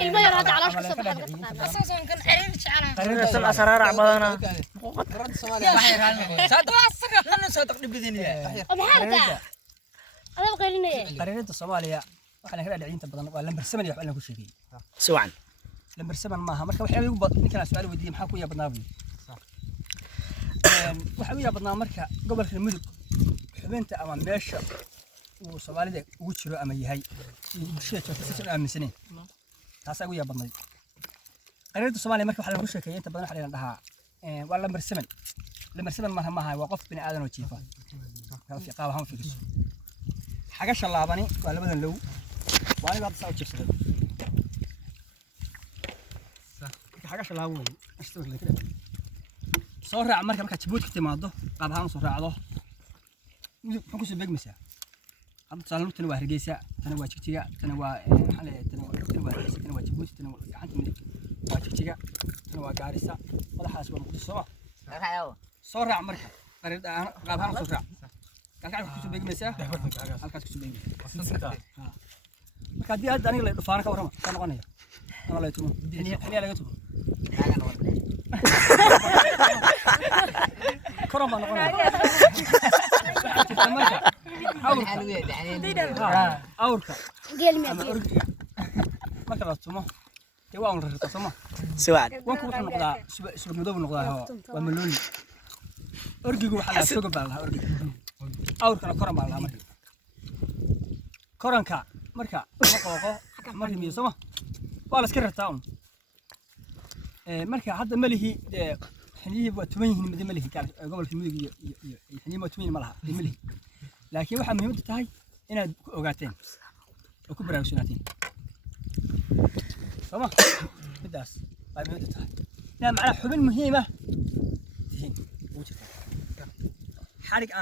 المية هذا على شخص أساسا كان عريب شعرها قريت الأسرار عبادنا صدق أصدق صدق نبذني وبحالك أنا بقولني قريت الصومالية وحنا كذا دعين تبضن ولا برسمن يحنا كل شيء سوعا لما برسمن maaha marka waxa ugu badan ninkan su'aal weydiiyay maxaa ku yaabadnaa waxa ugu yaabadnaa marka gobolka mudug xubinta ama meesha uu Soomaalida ugu jiro ama yahay bulshada joogta si aaminsaneen taas ugu yaabadnay qeyrada Soomaaliya marka waxa lagu sheekeeyay inta badan waxa la dhahaa waa lambar saman maaha waa qof bini aadan oo jiifa kala fi qaabahan fikiso xaga shalaabani waa labadan low waa aniga hadda soo jirsaday حاجة شلاوي أشتغل كده صورة مركب مركب تبوت كتير ماضو قابها نصورة عضو فوكس بيجمسة هذا صار نقطة نواه رجيسة تنوى تكتيجا تنوى حلا تنوى رجيسة تنوى تبوت تنوى عند ملك تكتيجا تنوى جارسة هذا حاس ورمود الصورة صورة مركب قريب قابها نصورة كان قاعد فوكس بيجمسة هل كان فوكس بيجمسة مركب دي هذا أنا اللي دفعنا كورما كان غنية أنا لا يتوم حني لا يتوم كرم أنا قلنا أورك ما كذا توما توا أمر رت توما سوعا وانكم كنا نقطع سبب مدوب نقطع هوا وملون أرجعوا حلا سوق بالها أرجع أورك أنا كرم بالها مرة كرنكا مركا مقاقة مرة ميسما ولا سكر تاون marka hadda malihi xiliyi waa tumayhin mid malihi ka gobolka mudug iyo xiliyi ma tumayn malaha malihi laakiin waxa muhiim u tahay inaad ku ogaateen oo ku baraarugsanaateen sama midaas ay muhiim tahay ina macna xubin muhiim ah tihiin wajibka xarig aan